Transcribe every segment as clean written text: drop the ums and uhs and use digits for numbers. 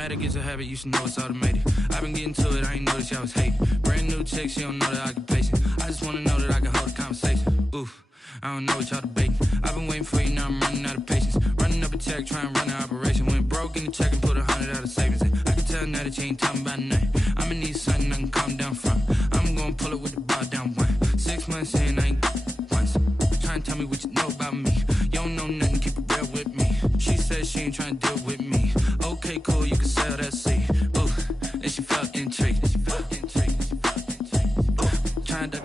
Automatic is a habit, you should know it's automated. I've been getting to it, I ain't noticed y'all was hating. Brand new chick, she don't know that I can pace it. I just wanna know that I can hold a conversation. Oof, I don't know what y'all debating. I've been waiting for you, now I'm running out of patience. Running up a check, trying to run an operation. Went broke in the check and put 100 out of savings. I can tell now that you ain't talking about nothing. I'ma need something I can calm down from. I'm gonna pull it with the bar down one. 6 months in, I ain't once. Trying to tell me what you know about me. You don't know nothing, keep it real with me. She said she ain't trying to deal with me. Okay, cool, you can sell that seed. Ooh, and she felt intrigued. Trying to...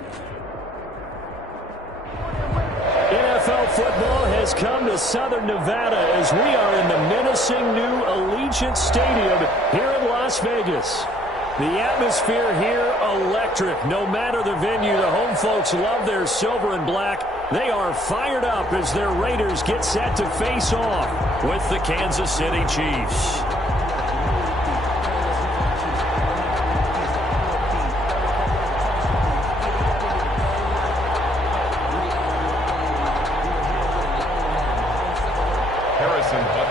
NFL football has come to Southern Nevada as we are in the menacing new Allegiant Stadium here in Las Vegas. The atmosphere here, electric. No matter the venue, the home folks love their silver and black. They are fired up as their Raiders get set to face off with the Kansas City Chiefs.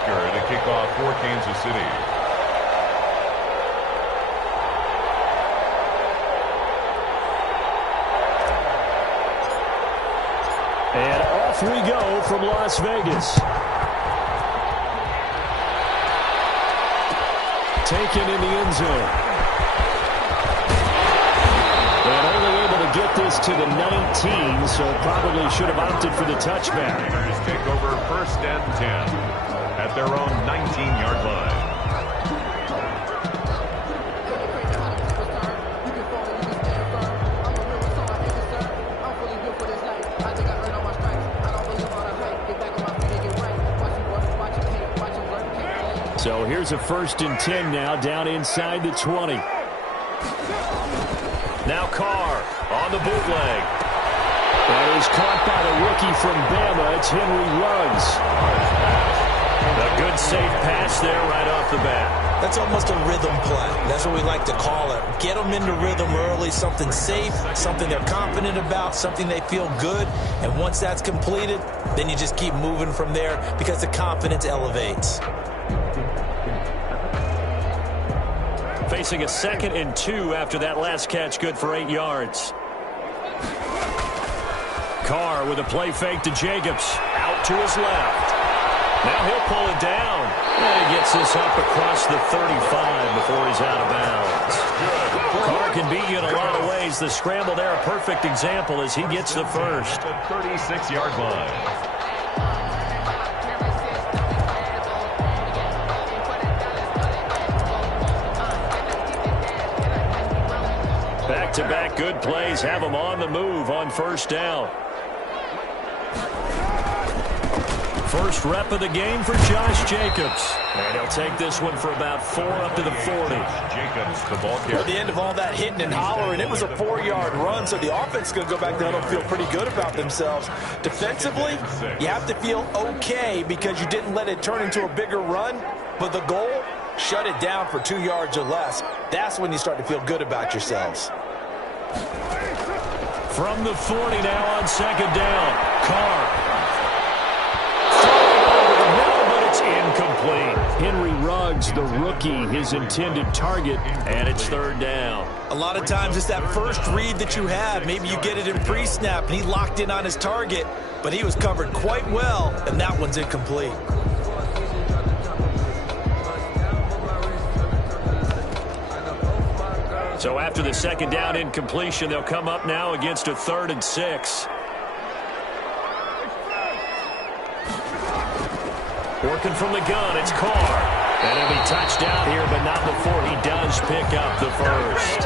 To kick off for Kansas City. And off we go from Las Vegas. Taken in the end zone. And only able to get this to the 19, so probably should have opted for the touchback. Raiders take over 1st and 10. At their own 19-yard line. So here's a 1st and 10 now, down inside the 20. Now Carr on the bootleg. That is caught by the rookie from Bama. It's Henry Ruggs. A good safe pass there right off the bat. That's almost a rhythm play. That's what we like to call it. Get them into rhythm early, something safe, something they're confident about, something they feel good. And once that's completed, then you just keep moving from there because the confidence elevates. Facing a 2nd and 2 after that last catch, good for 8 yards. Carr with a play fake to Jacobs. Out to his left. Now he'll pull it down. And he gets this up across the 35 before he's out of bounds. Carr can beat you in a lot of ways. The scramble there, a perfect example as he gets the first. 36-yard line. Back-to-back good plays have him on the move on 1st down. First rep of the game for Josh Jacobs. And he'll take this one for about 4 up to the 40. Jacobs, the ball carrier. At the end of all that hitting and hollering, it was a 4-yard run, so the offense is going to go back there and feel pretty good about themselves. Defensively, you have to feel okay because you didn't let it turn into a bigger run, but the goal, shut it down for 2 yards or less. That's when you start to feel good about yourselves. From the 40 now on 2nd down, Carr. Incomplete. Henry Ruggs, the rookie, his intended target, and it's 3rd down. A lot of times it's that first read that you have. Maybe you get it in pre-snap, and he locked in on his target, but he was covered quite well, and that one's incomplete. So after the 2nd down incompletion, they'll come up now against a 3rd and 6. Working from the gun, it's Carr. And he'll be touchdown here, but not before he does pick up the first.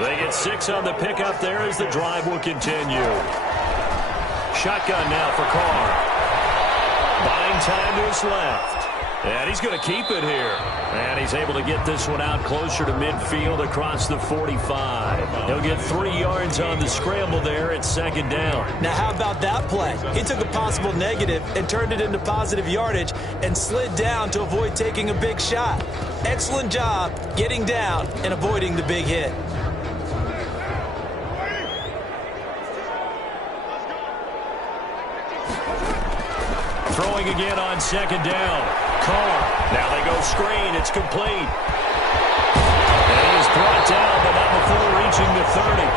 They get 6 on the pickup there as the drive will continue. Shotgun now for Carr. Buying time to his left. And he's going to keep it here. And he's able to get this one out closer to midfield across the 45. He'll get 3 yards on the scramble there at 2nd down. Now, how about that play? He took a possible negative and turned it into positive yardage and slid down to avoid taking a big shot. Excellent job getting down and avoiding the big hit. Throwing again on 2nd down. Carr. Now they go screen. It's complete. And he is brought down, but not before reaching the 30.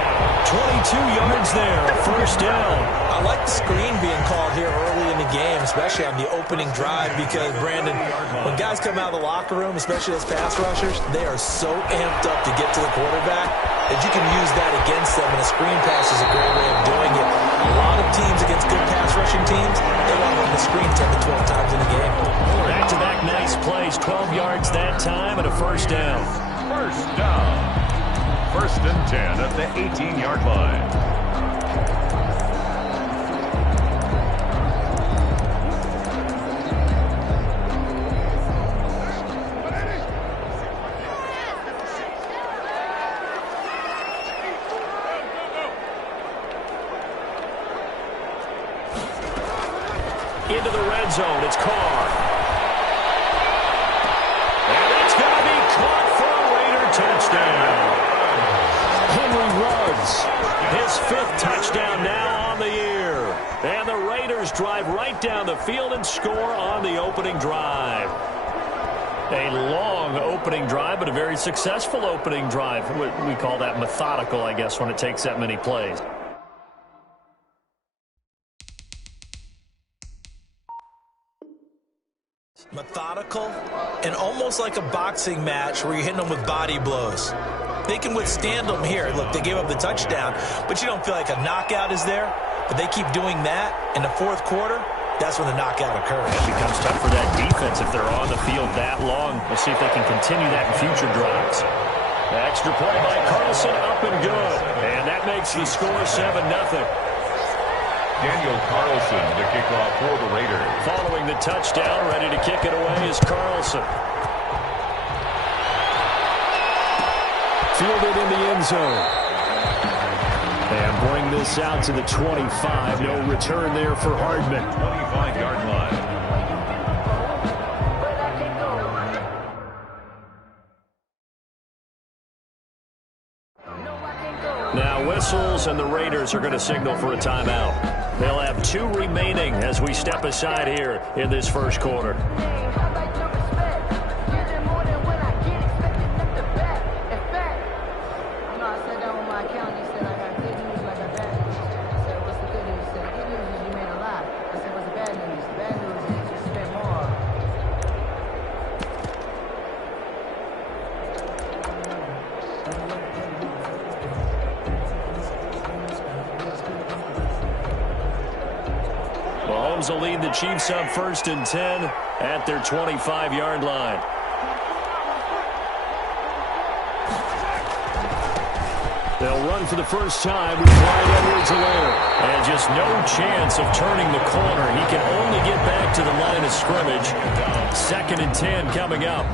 22 yards there, a first down. I like the screen being called here early in the game, especially on the opening drive, because, Brandon, when guys come out of the locker room, especially those pass rushers, they are so amped up to get to the quarterback that you can use that against them, and a screen pass is a great way of doing it. A lot of teams against good pass rushing teams, they want to run the screen 10 to 12 times in a game. Back-to-back nice plays, 12 yards that time, and a first down. First down. First and 10 at the 18-yard line. Into the red zone, it's Carr. And it's going to be caught for a Raider touchdown. Henry Ruggs, his 5th touchdown now on the year. And the Raiders drive right down the field and score on the opening drive. A long opening drive, but a very successful opening drive. We call that methodical, I guess, when it takes that many plays. Methodical and almost like a boxing match where you're hitting them with body blows. They can withstand them here. Look, they gave up the touchdown, but you don't feel like a knockout is there. But they keep doing that in the fourth quarter. That's when the knockout occurs. It becomes tough for that defense if they're on the field that long. We'll see if they can continue that in future drives. The extra play by Carlson, up and good. And that makes the score 7-0. Daniel Carlson to kick off for the Raiders. Following the touchdown, ready to kick it away is Carlson. Fielded in the end zone. And bring this out to the 25. No return there for Hardman. 25-yard line. Now whistles, and the Raiders are going to signal for a timeout. They'll have 2 remaining as we step aside here in this first quarter. Mahomes will lead the Chiefs up 1st and 10 at their 25-yard line. They'll run for the first time with Clyde Edwards-Helaire. And just no chance of turning the corner. He can only get back to the line of scrimmage. 2nd and 10 coming up.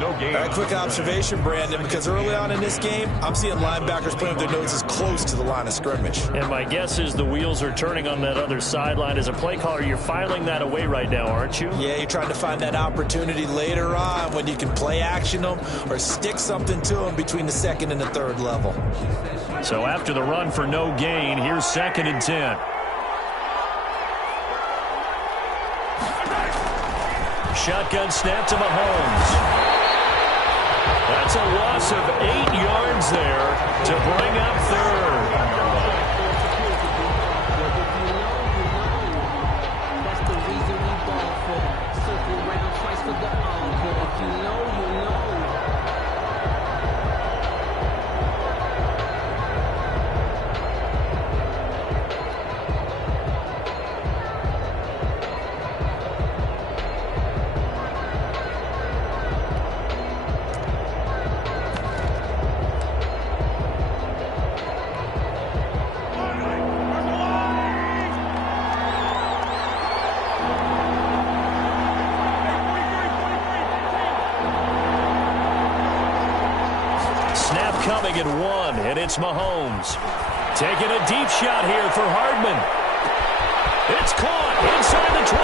No game. A quick observation, Brandon, because early on in this game, I'm seeing linebackers putting their noses close to the line of scrimmage. And my guess is the wheels are turning on that other sideline. As a play caller, you're filing that away right now, aren't you? Yeah, you're trying to find that opportunity later on when you can play action them or stick something to them between the 2nd and the 3rd level. So after the run for no gain, here's 2nd and 10. Shotgun snap to Mahomes. That's a loss of 8 yards there to bring up 3rd. That's the reason we ball for. Circle round twice for the encore. If you know, you know. Coming at 1, and it's Mahomes. Taking a deep shot here for Hardman. It's caught inside the 25.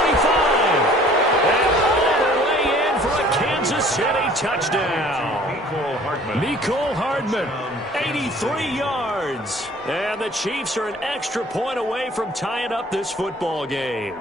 And all the way in for a Kansas City touchdown. Mecole Hardman, 83 yards. And the Chiefs are an extra point away from tying up this football game.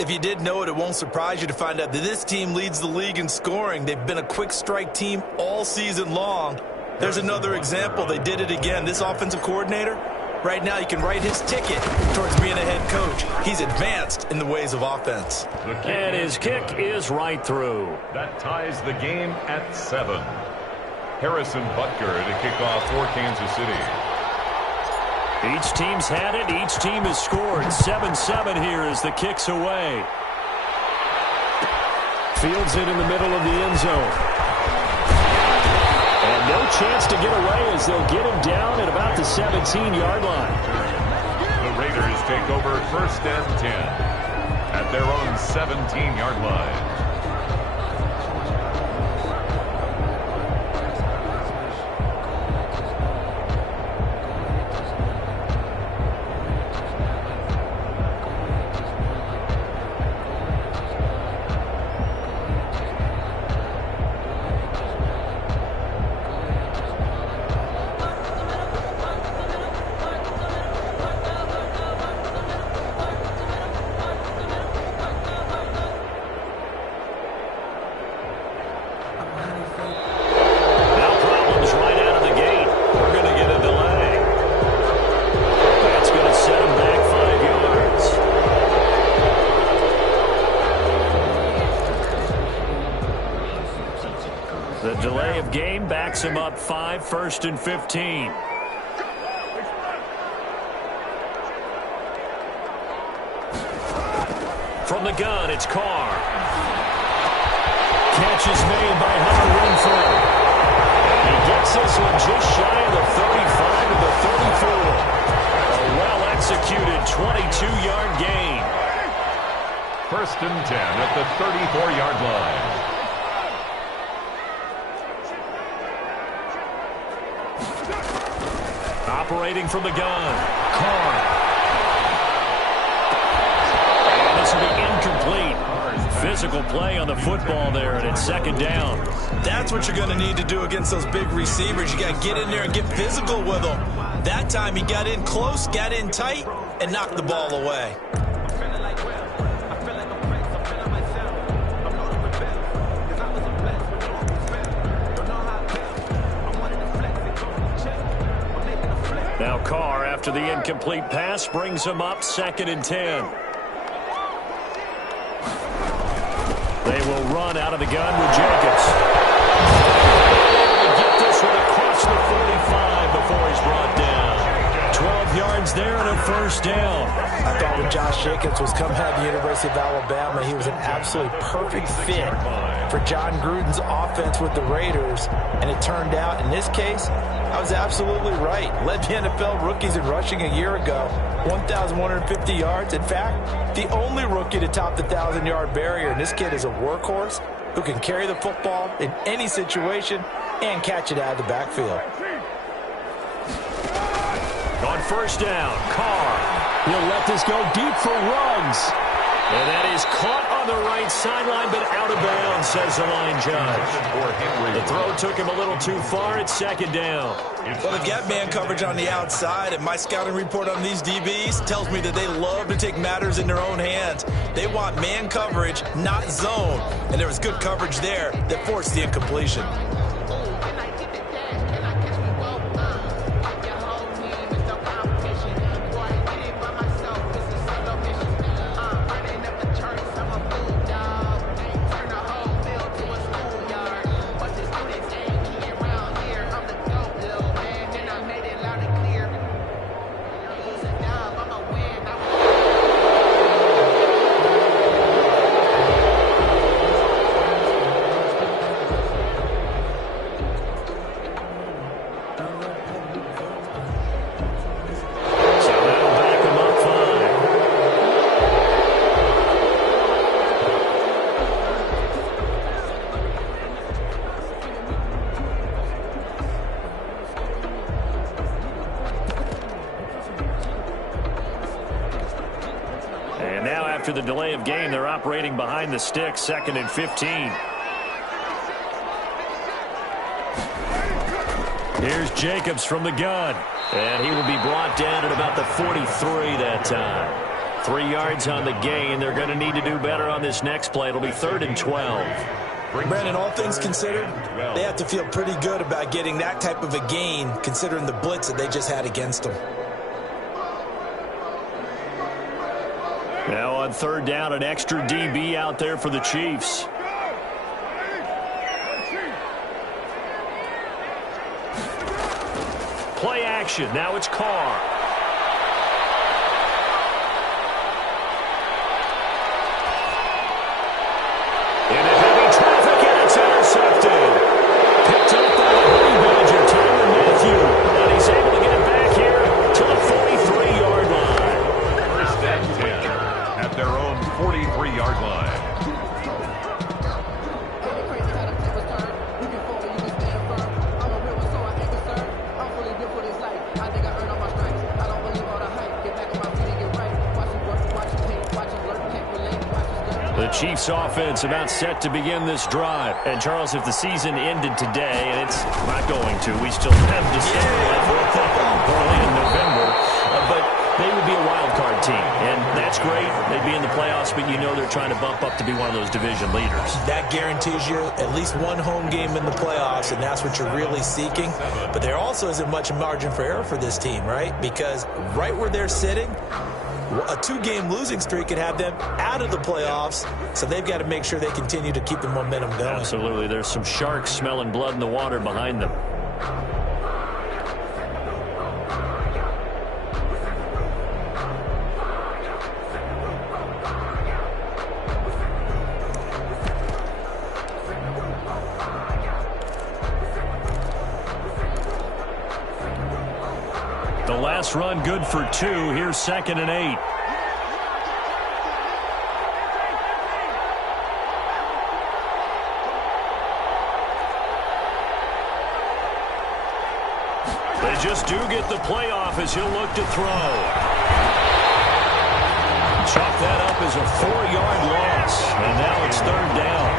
If you did know it, it won't surprise you to find out that this team leads the league in scoring. They've been a quick strike team all season long. There's another example. They did it again. This offensive coordinator, right now, you can write his ticket towards being a head coach. He's advanced in the ways of offense. And his kick is right through. That ties the game at 7. Harrison Butker to kick off for Kansas City. Each team's had it. Each team has scored. 7-7 here as the kick's away. Fields it in the middle of the end zone. And no chance to get away as they'll get him down at about the 17-yard line. The Raiders take over 1st and 10 at their own 17-yard line. Backs him up 5, 1st and 15. From the gun, it's Carr. Catch is made by Hunter Renfrow. He gets this one just shy of the 35 to the 34. A well-executed 22-yard gain. 1st and 10 at the 34-yard line. Operating from the gun, Carr. And this will be incomplete. Physical play on the football there, and it's 2nd down. That's what you're going to need to do against those big receivers. You got to get in there and get physical with them. That time he got in close, got in tight, and knocked the ball away. Now Carr, after the incomplete pass, brings him up 2nd and 10. They will run out of the gun with Jacobs. Able to get this one across the 45 before he's brought down. 12 yards there and a 1st down. I thought when Josh Jacobs was coming out of the University of Alabama, he was an absolutely perfect fit for John Gruden's offense with the Raiders. And it turned out, in this case, I was absolutely right. Led the NFL rookies in rushing a year ago, 1,150 yards. In fact, the only rookie to top the 1,000-yard barrier. And this kid is a workhorse who can carry the football in any situation and catch it out of the backfield. On 1st down, Carr. He'll let this go deep for Ruggs. And that is caught on the right sideline, but out of bounds, says the line judge. The throw took him a little too far. It's 2nd down. Well, they've got man coverage on the outside, and my scouting report on these DBs tells me that they love to take matters in their own hands. They want man coverage, not zone. And there was good coverage there that forced the incompletion. After the delay of game, they're operating behind the stick, 2nd and 15. Here's Jacobs from the gun. And he will be brought down at about the 43 that time. 3 yards on the gain. They're going to need to do better on this next play. It'll be 3rd and 12. Brandon, all things considered, they have to feel pretty good about getting that type of a gain, considering the blitz that they just had against them. Now on 3rd down, an extra DB out there for the Chiefs. Play action. Now it's Carr. Into heavy traffic, and it's intercepted. Picked up by the Honey Badger, Tyrann Mathieu. And he's able to get it back here to the 43-yard line. 1st and 10 at their own 43-yard line. The Chiefs offense about set to begin this drive. And Charles, if the season ended today, and it's not going to, we still have December left, early in November, but they would be a wild card team. And that's great. They'd be in the playoffs, but you know they're trying to bump up to be one of those division leaders. That guarantees you at least one home game in the playoffs, and that's what you're really seeking. But there also isn't much margin for error for this team, right? Because right where they're sitting, a 2-game losing streak could have them out of the playoffs, so they've got to make sure they continue to keep the momentum going. Absolutely. There's some sharks smelling blood in the water behind them. The last run good for 2. Here's 2nd and 8. They just do get the playoff as he'll look to throw. Chalk that up as a 4-yard loss. And now it's 3rd down.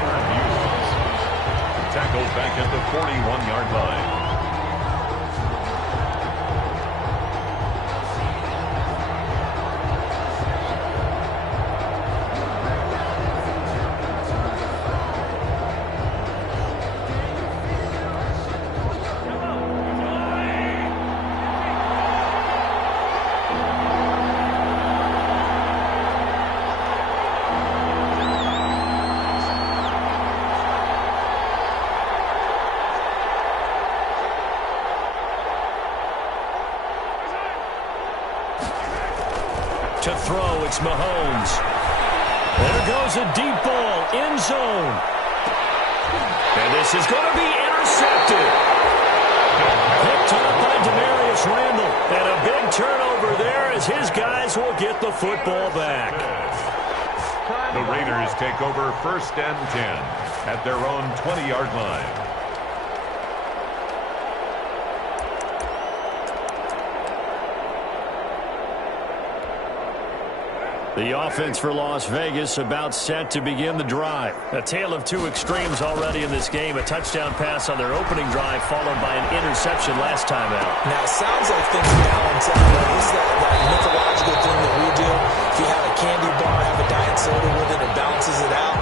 Tackled back at the 41-yard line. To throw, it's Mahomes. There goes a deep ball, end zone. And this is going to be intercepted. Picked up by Demarius Randall. And a big turnover there as his guys will get the football back. The Raiders take over 1st and 10 at their own 20-yard line. The offense for Las Vegas about set to begin the drive. A tale of 2 extremes already in this game. A touchdown pass on their opening drive followed by an interception last time out. Now, it sounds like things balance out. This is that mythological thing that we do. If you have a candy bar, have a diet soda with it, it balances it out.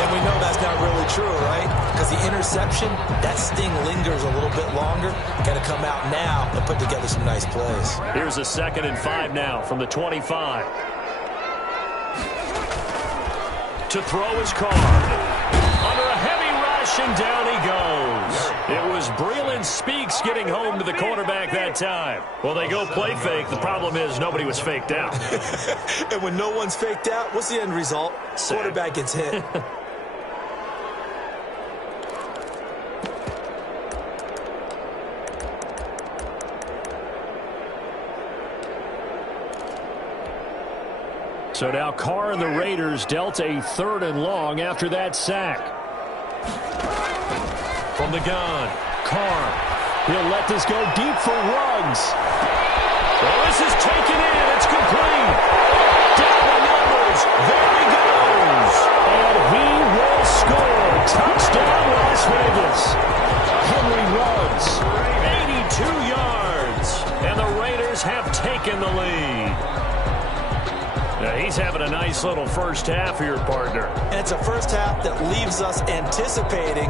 And we know that's not really true, right? Because the interception, that sting lingers a little bit longer. Got to come out now and put together some nice plays. Here's a 2nd and 5 now from the 25. To throw his car. Under a heavy rush, and down he goes. It was Breeland Speaks getting home to the quarterback that time. Well, they go play fake. The problem is nobody was faked out. And when no one's faked out, what's the end result? Sad. Quarterback gets hit. So now Carr and the Raiders dealt a 3rd and long after that sack. From the gun, Carr. He'll let this go deep for Ruggs. Well, this is taken in. It's complete. Down the numbers. There he goes. And he will score. Touchdown, Las Vegas. Henry Ruggs. 82 yards. And the Raiders have taken the lead. Now, he he's having a nice little first half here, partner. And it's a first half that leaves us anticipating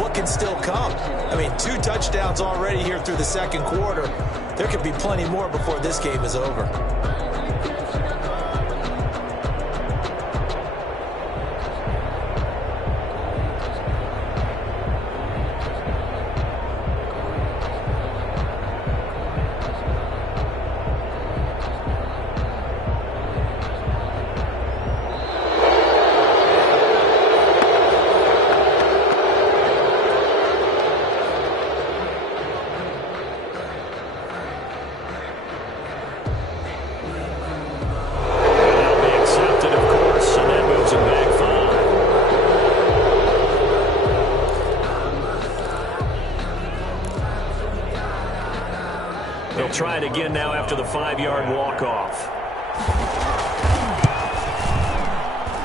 what can still come. I mean, 2 touchdowns already here through the second quarter. There could be plenty more before this game is over. Try it again now after the 5-yard walk-off.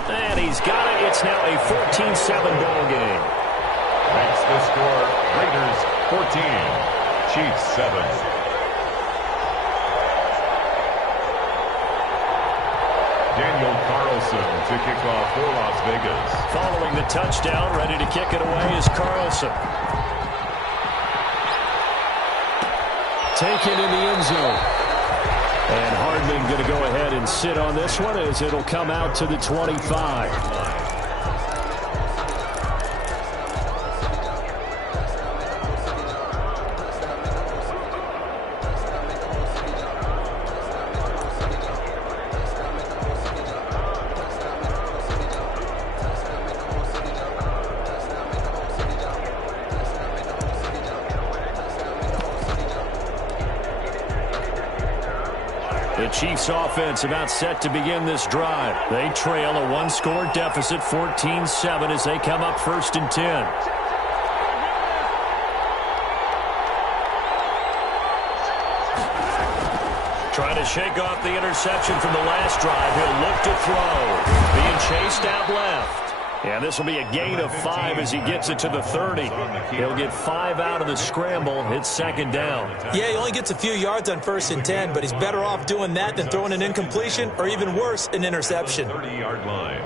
And he's got it. It's now a 14-7 ball game. That's the score. Raiders 14, Chiefs 7. Daniel Carlson to kick off for Las Vegas. Following the touchdown, ready to kick it away is Carlson. Taken in the end zone. And Hardman going to go ahead and sit on this one as it'll come out to the 25. The Chiefs offense about set to begin this drive. They trail a 1-score deficit, 14-7, as they come up 1st and 10. Trying to shake off the interception from the last drive. He'll look to throw. Being chased out left. And this will be a gain of 5 as he gets it to the 30. He'll get 5 out of the scramble. It's 2nd down. Yeah, he only gets a few yards on 1st and 10, but he's better off doing that than throwing an incompletion or even worse, an interception. 30-yard line.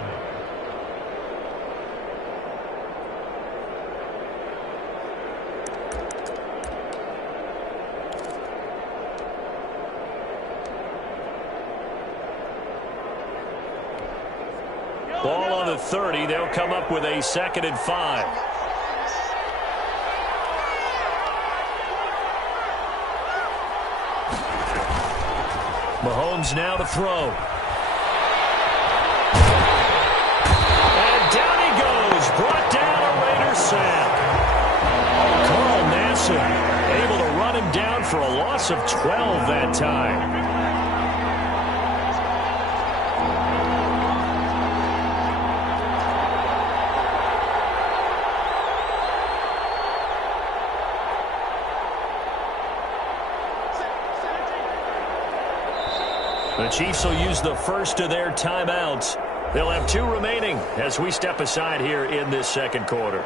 Ball on the 30. They'll come up with a 2nd and 5. Mahomes now to throw. And down he goes. Brought down a Raider sack. Carl Nassib able to run him down for a loss of 12 that time. The Chiefs will use the first of their timeouts. They'll have 2 remaining as we step aside here in this second quarter.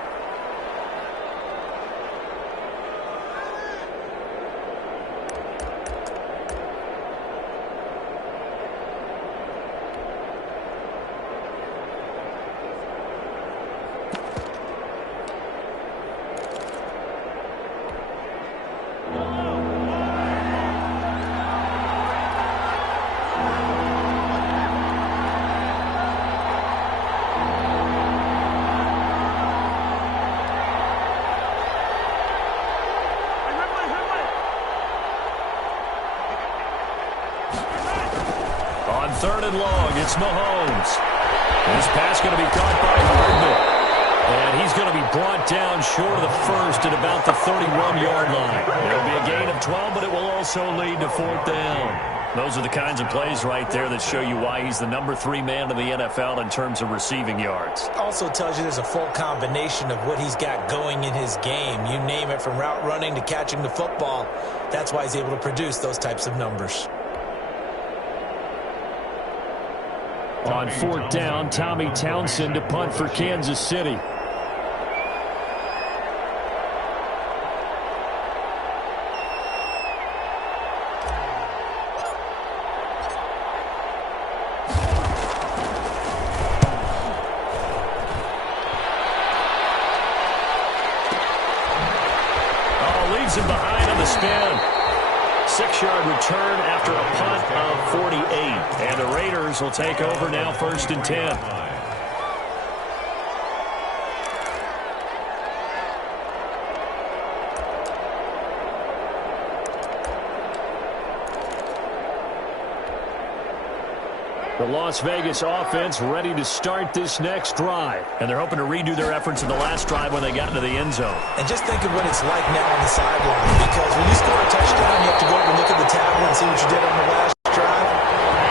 On 3rd and long, it's Mahomes. This pass going to be caught by Hardman. And he's going to be brought down short of the first at about the 31-yard line. It'll be a gain of 12, but it will also lead to 4th down. Those are the kinds of plays right there that show you why he's the number 3 man in the NFL in terms of receiving yards. Also tells you there's a full combination of what he's got going in his game. You name it, from route running to catching the football. That's why he's able to produce those types of numbers. On 4th down, Tommy Townsend to punt for Kansas City. leaves him behind on the spin. 6-yard return after a punt of 48. And the Raiders will take over now, 1st and 10. The Las Vegas offense ready to start this next drive. And they're hoping to redo their efforts in the last drive when they got into the end zone. And just think of what it's like now on the sideline. Because when you score a touchdown, you have to go over and look at the tablet and see what you did on the last drive.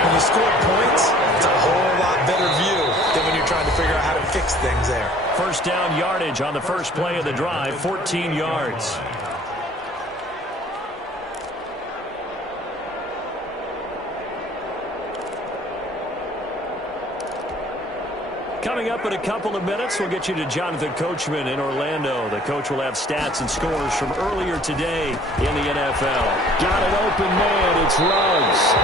When you score points, it's a whole lot better view than when you're trying to figure out how to fix things there. First down yardage on the first play of the drive, 14 yards. Coming up in a couple of minutes, we'll get you to Jonathan Coachman in Orlando. The coach will have stats and scores from earlier today in the NFL. Got an open man. It's Ruggs.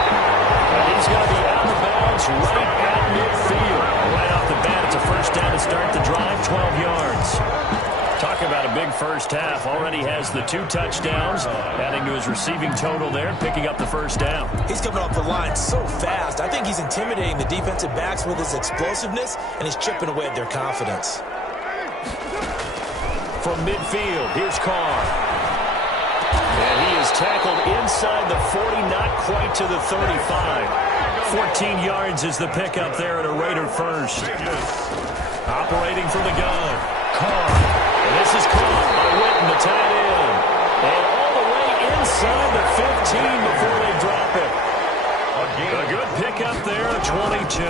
And he's going to be out of bounds right at midfield. Right off the bat, it's a first down to start the drive, 12 yards. Talk about a big first half. Already has the 2 touchdowns, adding to his receiving total there, picking up the first down. He's coming off the line so fast. I think he's intimidating the defensive backs with his explosiveness, and he's chipping away at their confidence. From midfield, here's Carr. And he is tackled inside the 40, not quite to the 35. 14 yards is the pickup there at a Raider first. Operating from the gun, Carr. And this is caught by Witten, the tight end. And all the way inside the 15 before they drop it. A good pickup there, 22.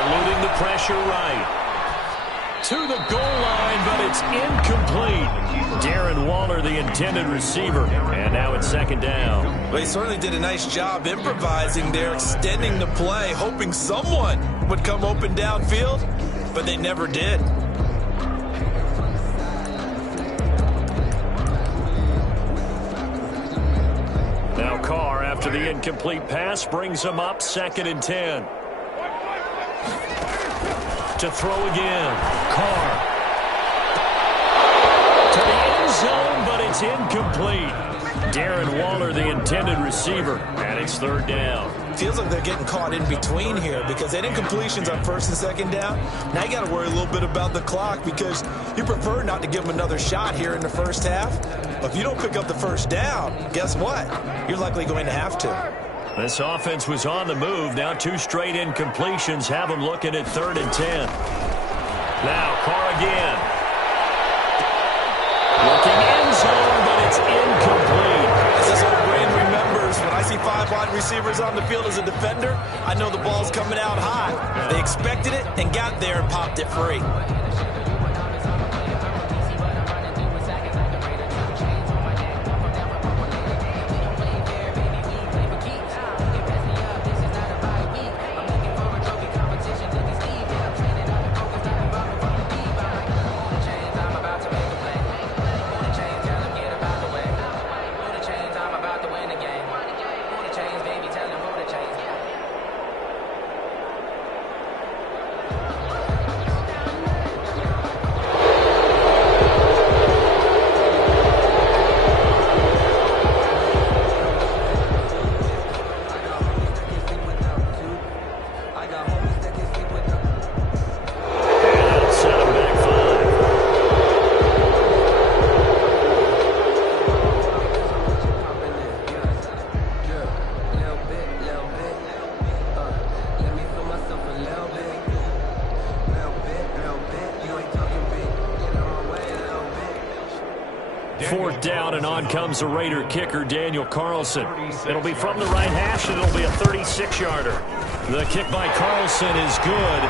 Eluding the pressure right. To the goal line, but it's incomplete. Darren Waller, the intended receiver. And now it's 2nd down. Well, he certainly did a nice job improvising there, extending the play, hoping someone would come open downfield, but they never did. Now Carr, after the incomplete pass, brings him up 2nd and 10. To throw again. Carr. To the end zone, but it's incomplete. Darren Waller, the intended receiver, and it's 3rd down. Feels like they're getting caught in between here because they had incompletions on 1st and 2nd down. Now you got to worry a little bit about the clock because you prefer not to give them another shot here in the first half. But if you don't pick up the first down, guess what? You're likely going to have to. This offense was on the move. Now 2 straight incompletions have them looking at 3rd and 10. Now Carr again. Looking end zone, but it's incomplete. As this old brain remembers, when I see 5 wide receivers on the field as a defender, I know the ball's coming out high. They expected it and got there and popped it free. Fourth down, and on comes the Raider kicker, Daniel Carlson. It'll be from the right hash, and it'll be a 36-yarder. The kick by Carlson is good,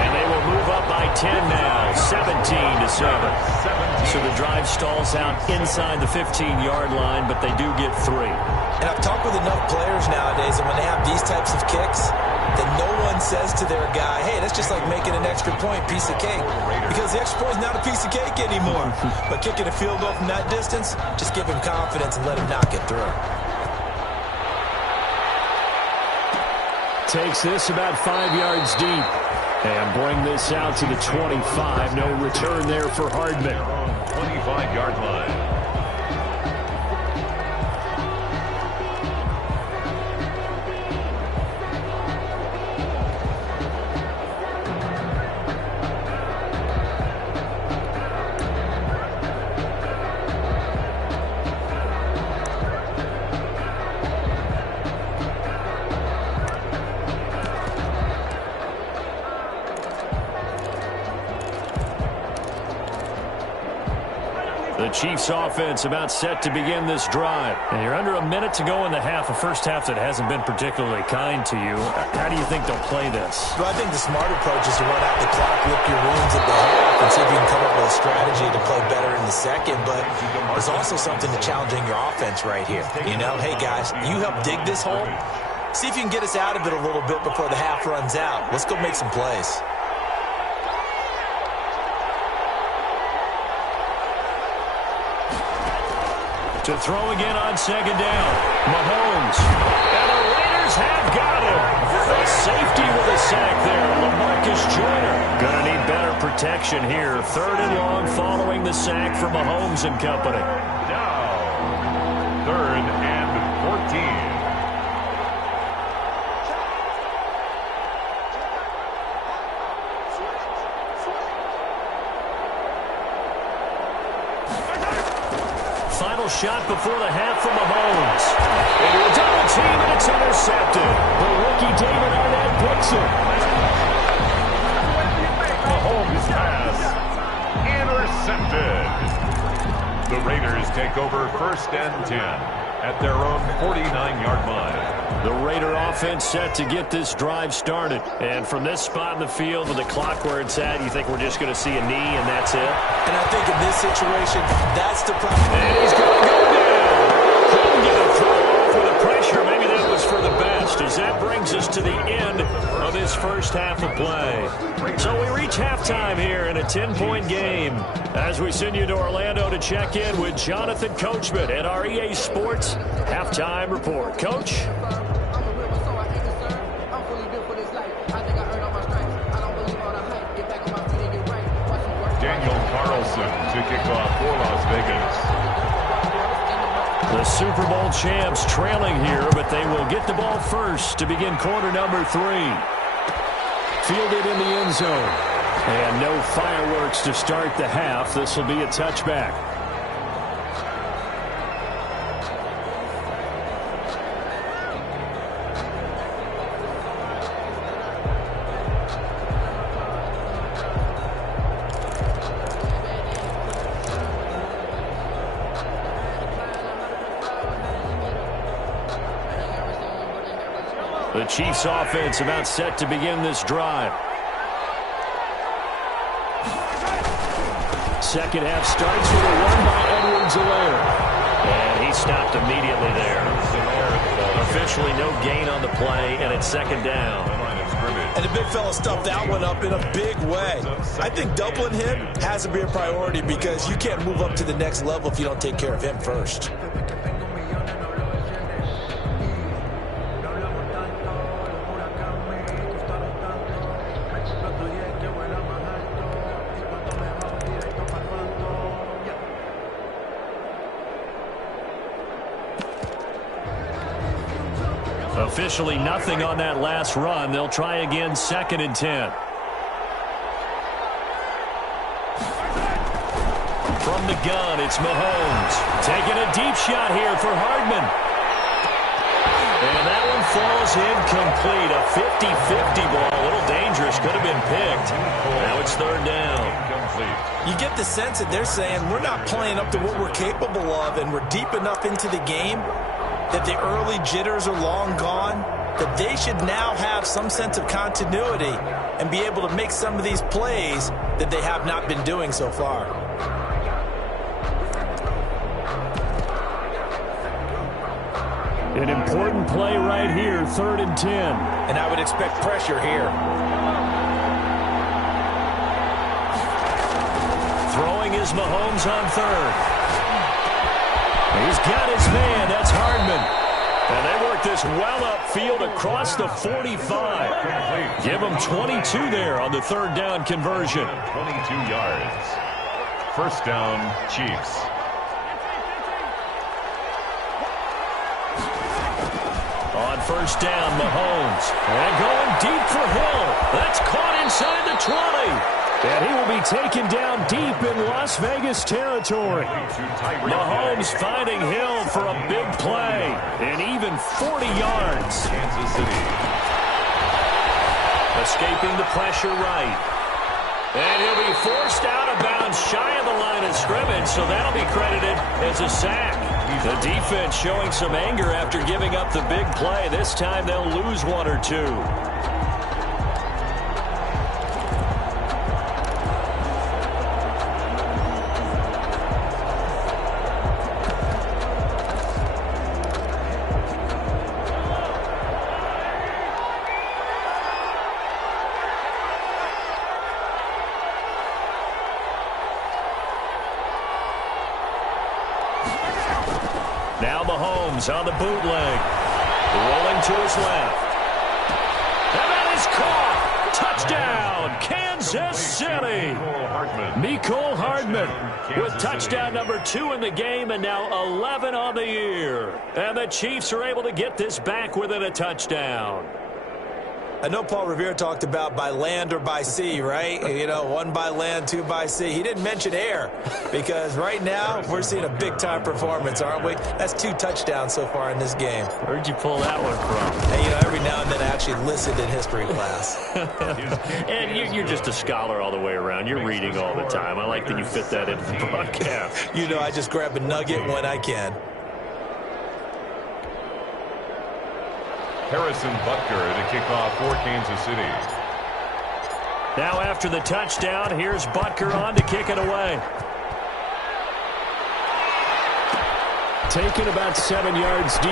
and they will move up by 10 now, 17-7. So the drive stalls out inside the 15-yard line, but they do get 3. And I've talked with enough players nowadays, and when they have these types of kicks, then no one says to their guy, hey, that's just like making an extra point, piece of cake. Because the extra point is not a piece of cake anymore. But kicking a field goal from that distance, just give him confidence and let him knock it through. Takes this about 5 yards deep. And bring this out to the 25. No return there for Hardman. 25-yard line. The Chiefs offense about set to begin this drive. And you're under a minute to go in the half, a first half that hasn't been particularly kind to you. How do you think they'll play this? Well, I think the smart approach is to run out the clock, lick your wounds at the half, and see if you can come up with a strategy to play better in the second. But there's also something to challenging your offense right here. You know, hey, guys, you help dig this hole. See if you can get us out of it a little bit before the half runs out. Let's go make some plays. To throw again on second down. Mahomes. And the Raiders have got him. A safety with a sack there. LaMarcus Joyner. Going to need better protection here. Third and long following the sack for Mahomes and company. Now, 3rd and 14. Final shot before the half from Mahomes. Into a double team, and it's intercepted. The rookie David Arnett picks it. Mahomes pass intercepted. The Raiders take over 1st and 10 at their own 49-yard line. The Raider offense set to get this drive started. And from this spot in the field with the clock where it's at, you think we're just going to see a knee and that's it? And I think in this situation, that's the problem. And he's going to go down. Couldn't get a throw off with the pressure. Maybe that was for the best, as that brings us to the end of this first half of play. So we reach halftime here in a 10-point game as we send you to Orlando to check in with Jonathan Coachman at our EA Sports Halftime Report. Coach? To kick off for Las Vegas. The Super Bowl champs trailing here, but they will get the ball first to begin quarter number 3. Fielded in the end zone. And no fireworks to start the half. This will be a touchback. The Chiefs offense about set to begin this drive. Second half starts with a run by Edwards-Helaire. And he stopped immediately there. Officially no gain on the play, and it's second down. And the big fella stuffed that one up in a big way. I think doubling him has to be a priority because you can't move up to the next level if you don't take care of him first. Officially nothing on that last run. They'll try again, 2nd and 10. From the gun, it's Mahomes. Taking a deep shot here for Hardman. And that one falls incomplete. A 50-50 ball. A little dangerous. Could have been picked. Now it's 3rd down. You get the sense that they're saying we're not playing up to what we're capable of, and we're deep enough into the game that the early jitters are long gone, that they should now have some sense of continuity and be able to make some of these plays that they have not been doing so far. An important play right here, 3rd and 10. And I would expect pressure here. Throwing is Mahomes on 3rd. He's got his man. That's Hardman. And they work this well upfield across the 45. Give them 22 there on the third down conversion. 22 yards. First down, Chiefs. On first down, Mahomes. And going deep for Hill. That's caught inside the 20. And he will be taken down deep in Las Vegas territory. Mahomes finding Hill for a big play. And even 40 yards. Kansas City. Escaping the pressure right. And he'll be forced out of bounds shy of the line of scrimmage, so that'll be credited as a sack. The defense showing some anger after giving up the big play. This time they'll lose one or two. Now Mahomes on the bootleg. Rolling to his left. And that is caught. Touchdown, Kansas City. Mecole Hardman with touchdown number 2 in the game and now 11 on the year. And the Chiefs are able to get this back within a touchdown. I know Paul Revere talked about by land or by sea, right? You know, 1 by land, 2 by sea. He didn't mention air because right now we're seeing a big-time performance, aren't we? That's 2 touchdowns so far in this game. Where'd you pull that one from? And, you know, every now and then I actually listened in history class. And you're just a scholar all the way around. You're reading all the time. I like that you fit that into the broadcast. You know, I just grab a nugget when I can. Harrison Butker to kick off for Kansas City. Now after the touchdown, here's Butker on to kick it away. Taken about 7 yards deep.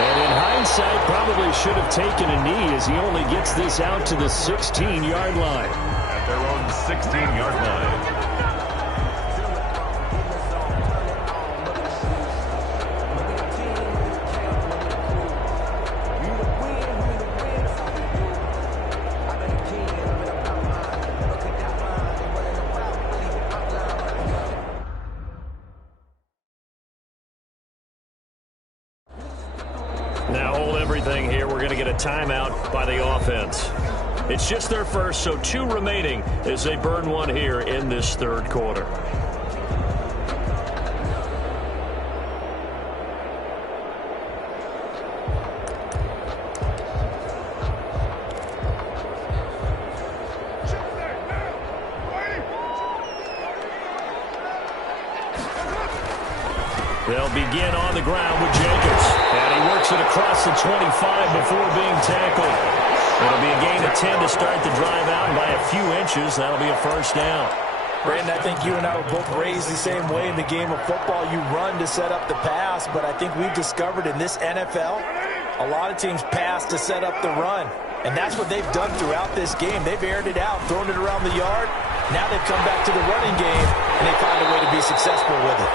And in hindsight, probably should have taken a knee as he only gets this out to the 16-yard line. At their own 16-yard line. Now hold everything here. We're going to get a timeout by the offense. It's just their first, so 2 remaining as they burn one here in this third quarter. They'll begin on the ground with Jacobs. And he works it across the 25 before being tackled. It'll be a gain of 10 to start the drive out, and by a few inches, that'll be a first down. Brandon, I think you and I were both raised the same way in the game of football. You run to set up the pass, but I think we've discovered in this NFL, a lot of teams pass to set up the run. And that's what they've done throughout this game. They've aired it out, thrown it around the yard. Now they've come back to the running game, and they found a way to be successful with it.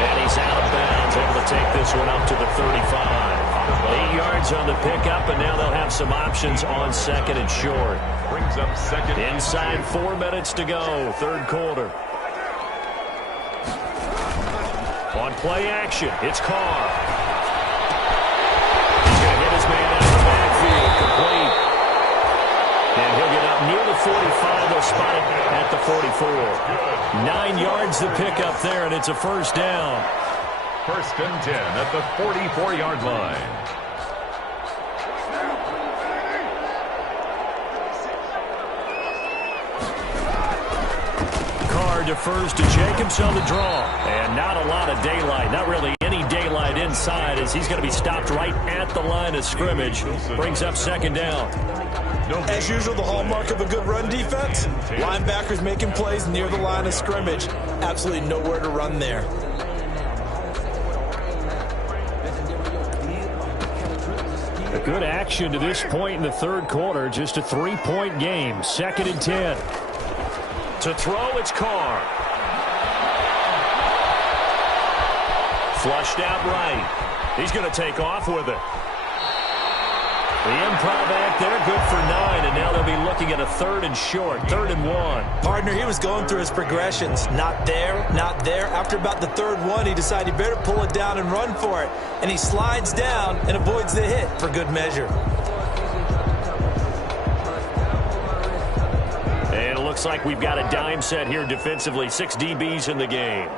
And he's out of bounds, able to take this one up to the 35. 8 yards on the pickup, and now they'll have some options on second and short. Brings up second. Inside 4 minutes to go, third quarter. On play action, it's Carr. He's going to hit his man out of the backfield, complete. And he'll get up near the 45. They'll spot it at the 44. 9 yards to pick up there, and it's a first down. First and 10 at the 44-yard line. Carr defers to Jacobs on the draw. And not a lot of daylight, not really any daylight inside as he's going to be stopped right at the line of scrimmage. Brings up second down. As usual, the hallmark of a good run defense, linebackers making plays near the line of scrimmage. Absolutely nowhere to run there. A good action to this point in the third quarter. Just a 3-point game. Second and 10. To throw, it's Carr. Flushed out right. He's going to take off with it. The improv act there, good for 9, and now they'll be looking at a 3rd and short, 3rd and 1. Partner, he was going through his progressions. Not there, not there. After about the 3rd one, he decided he better pull it down and run for it. And he slides down and avoids the hit for good measure. And it looks like we've got a dime set here defensively. 6 DBs in the game.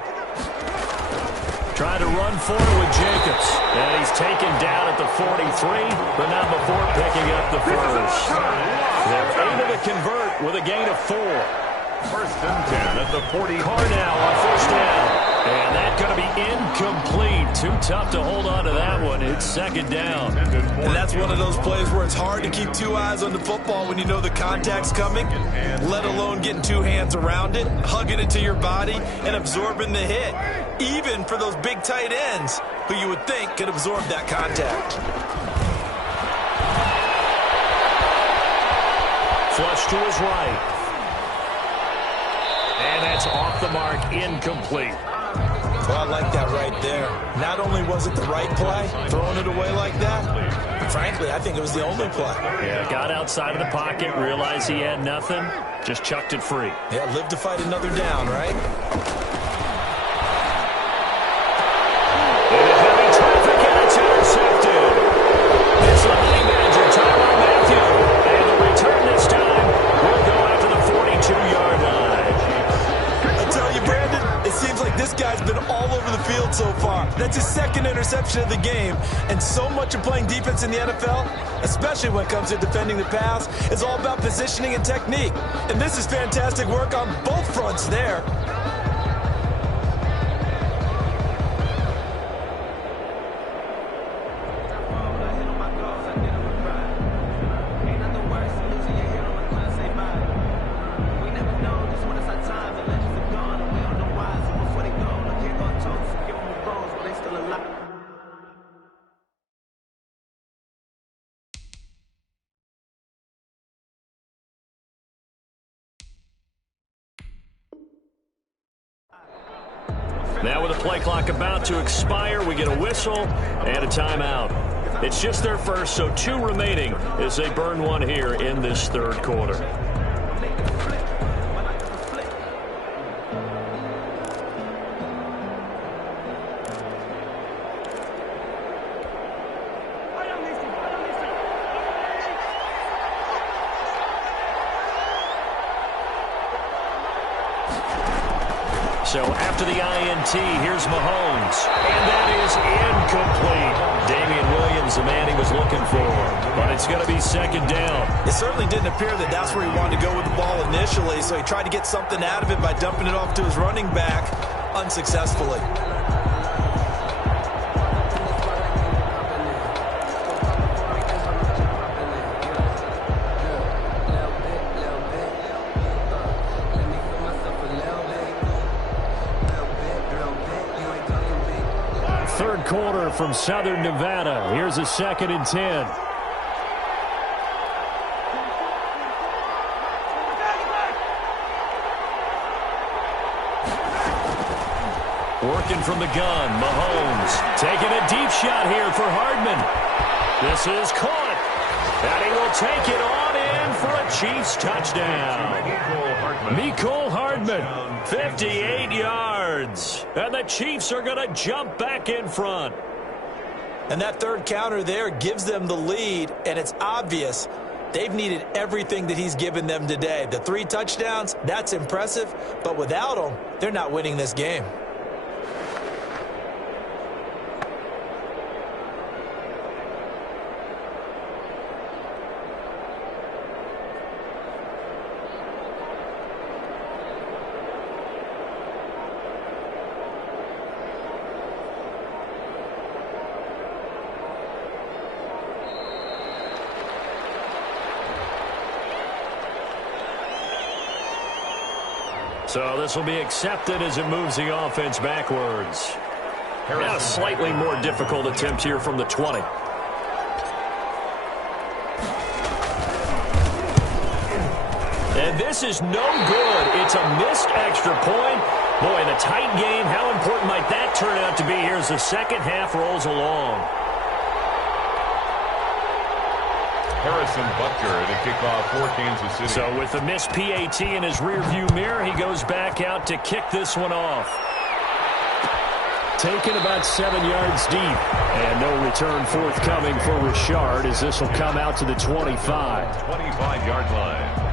Trying to run for it with Jacobs. And he's taken down at the 43, but not before picking up the first. They're able to convert with a gain of 4. 1st and 10 at the 40. Carnell on 1st down. And that's going to be incomplete. Too tough to hold on to that one. It's 2nd down. And that's one of those plays where it's hard to keep 2 eyes on the football when you know the contact's coming, let alone getting 2 hands around it, hugging it to your body, and absorbing the hit. Even for those big tight ends who you would think could absorb that contact. Flush to his right. And that's off the mark, incomplete. Well, I like that right there. Not only was it the right play, throwing it away like that, but frankly, I think it was the only play. Yeah, got outside of the pocket, realized he had nothing, just chucked it free. Yeah, live to fight another down, right? Into heavy traffic, and it's intercepted. It's the Honey Badger, Tyrann Mathieu. And the return this time will go out to the 42-yard line. I tell you, Brandon, it seems like this guy's been all over the field so far. That's his 2nd interception of the game. And so much of playing defense in the NFL, especially when it comes to defending the pass, is all about positioning and technique. And this is fantastic work on both fronts there. Now with the play clock about to expire, we get a whistle and a timeout. It's just their first, so 2 remaining as they burn 1 here in this 3rd quarter. So after the INT, here's Mahomes. And that is incomplete. Damian Williams, the man he was looking for. But it's going to be 2nd down. It certainly didn't appear that that's where he wanted to go with the ball initially, so he tried to get something out of it by dumping it off to his running back unsuccessfully. Quarter from Southern Nevada. Here's a 2nd and 10. Working from the gun, Mahomes taking a deep shot here for Hardman. This is caught, and he will take it on in for a Chiefs touchdown. Mecole Hardman, 58 yards. And the Chiefs are going to jump back in front. And that 3rd counter there gives them the lead, and it's obvious they've needed everything that he's given them today. The 3 touchdowns, that's impressive, but without him, they're not winning this game. So this will be accepted as it moves the offense backwards. Now a slightly more difficult attempt here from the 20. And this is no good. It's a missed extra point, Boy, the tight game, how important might that turn out to be here as the second half rolls along? Harrison Butker to kick off for Kansas City. So with the missed PAT in his rearview mirror, he goes back out to kick this one off. Taken about 7 yards deep. And no return forthcoming for Richard as this will come out to the 25. 25-yard line.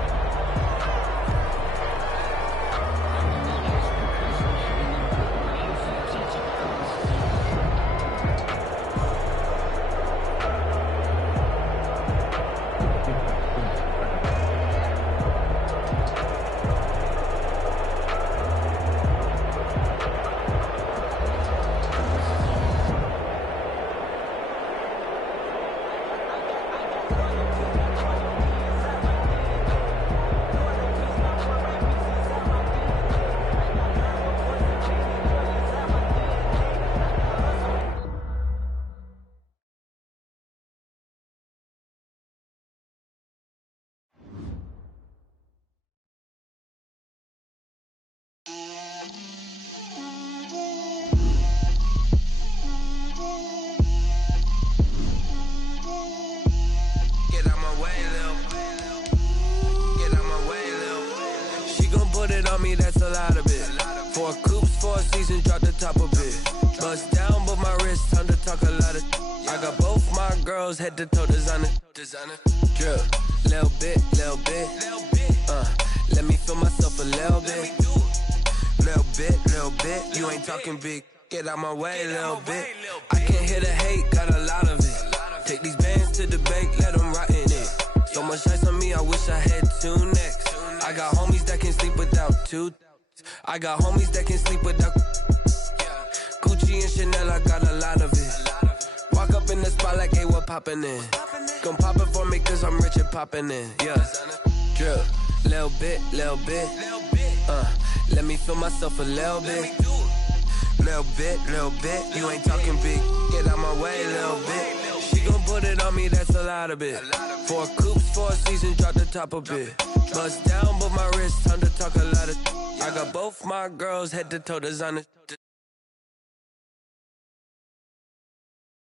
That's a lot of it. 4 coops, 4 seasons, drop the top of it. Bust down, but my wrist, time to talk a lot of. I got both my girls head to toe designer. Drip, little bit. Let me feel myself a little bit. Little bit. You ain't talking big. Get out my way, little bit. I can't hear the hate, got a lot of it. Take these bands to the bank, let them rot in it. So much ice on me, I wish I had 2 necks. I got homies that can sleep without 2. I got homies that can sleep without Gucci and Chanel, I got a lot of it. Walk up in the spot like, hey, what poppin' in? Gon' pop it for me cause I'm rich and poppin' in. Yeah, drip, little bit. Let me feel myself a little bit. Little bit. You ain't talking big. Get out my way, little bit. She gon' put it on me, that's a lot of it. 4 coops, 4 seasons, drop the top of it. Bust down, but my wrist, time to talk a lot of. I got both my girls head to toe designer.